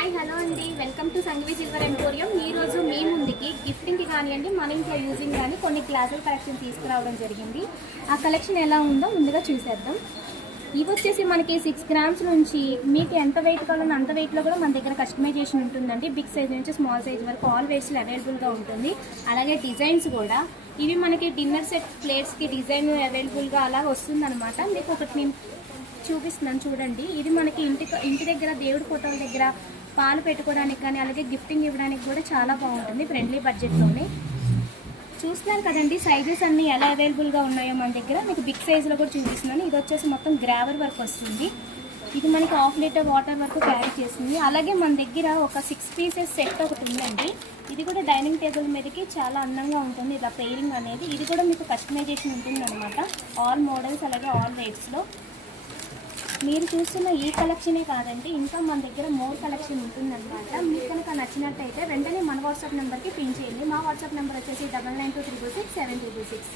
Hi hello అండి, welcome to Sanghavi silver emporium. ఈ రోజు మీ ముందుకి గిఫ్టింగ్కి కానివ్వండి, మన ఇంట్లో యూజింగ్ కానీ కొన్ని క్లాసుల కలెక్షన్ తీసుకురావడం జరిగింది. ఆ కలెక్షన్ ఎలా ఉందో ముందుగా చూసేద్దాం. ఇవి వచ్చేసి మనకి 6 గ్రామ్స్ నుంచి మీకు ఎంత వెయిట్ కావాలన్నా అంత వెయిట్లో కూడా మన దగ్గర కస్టమైజేషన్ ఉంటుందండి. బిగ్ సైజ్ నుంచి స్మాల్ సైజ్ వరకు ఆల్ వెయిట్స్లో అవైలబుల్గా ఉంటుంది. అలాగే డిజైన్స్ కూడా ఇవి మనకి డిన్నర్ సెట్ ప్లేట్స్కి డిజైన్ అవైలబుల్గా అలా వస్తుందన్నమాట. మీకు ఒకటి నేను చూపిస్తున్నాను చూడండి. ఇది మనకి ఇంటి దగ్గర దేవుడి ఫోటోల దగ్గర పాలు పెట్టుకోవడానికి కానీ అలాగే గిఫ్టింగ్ ఇవ్వడానికి కూడా చాలా బాగుంటుంది. ఫ్రెండ్లీ బడ్జెట్లోనే చూస్తున్నారు కదండి. సైజెస్ అన్నీ ఎలా అవైలబుల్గా ఉన్నాయో మన దగ్గర మీకు బిగ్ సైజులో కూడా చూపిస్తున్నాను. ఇది వచ్చేసి మొత్తం గ్రావర్ వర్క్ వస్తుంది. ఇది మనకి 1/2 లీటర్ వాటర్ వరకు క్యారీ చేస్తుంది. అలాగే మన దగ్గర ఒక 6 పీసెస్ సెట్ ఒకటి ఉందండి. ఇది కూడా డైనింగ్ టేబుల్ మీదకి చాలా అందంగా ఉంటుంది. ఇలా పెయిరింగ్ అనేది ఇది కూడా మీకు కస్టమైజేషన్ ఉంటుంది అనమాట. ఆల్ మోడల్స్ అలాగే ఆల్ వెయిట్స్లో మీరు చూస్తున్న ఈ కలెక్షనే కాదండి, ఇంకా మన దగ్గర మోర్ కలెక్షన్ ఉంటుందన్నమాట. మీకు కనుక నచ్చినట్టయితే వెంటనే మన వాట్సాప్ నెంబర్కి పిన్ చేయండి. మా వాట్సాప్ నెంబర్ వచ్చేసి 9923667266.